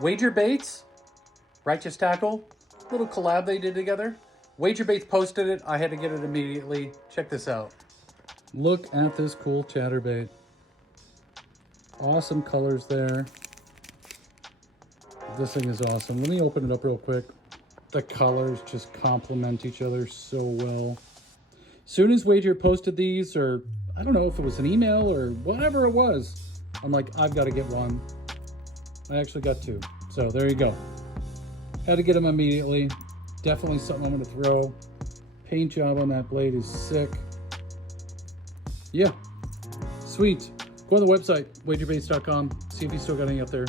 Wager Baits, Righteous Tackle, little collab they did together. Wager Baits posted it. I had to get it immediately. Check this out. Look at this cool chatterbait. Awesome colors there. This thing is awesome. Let me open it up real quick. The colors just complement each other so well. Soon as Wager posted these, or I don't know if it was an email or whatever it was, I'm like, I've got to get one. I actually got two. So there you go. Had to get them immediately. Definitely something I'm going to throw. Paint job on that blade is sick. Yeah, sweet. Go on the website, wagerbaits.com. See if you still got any up there.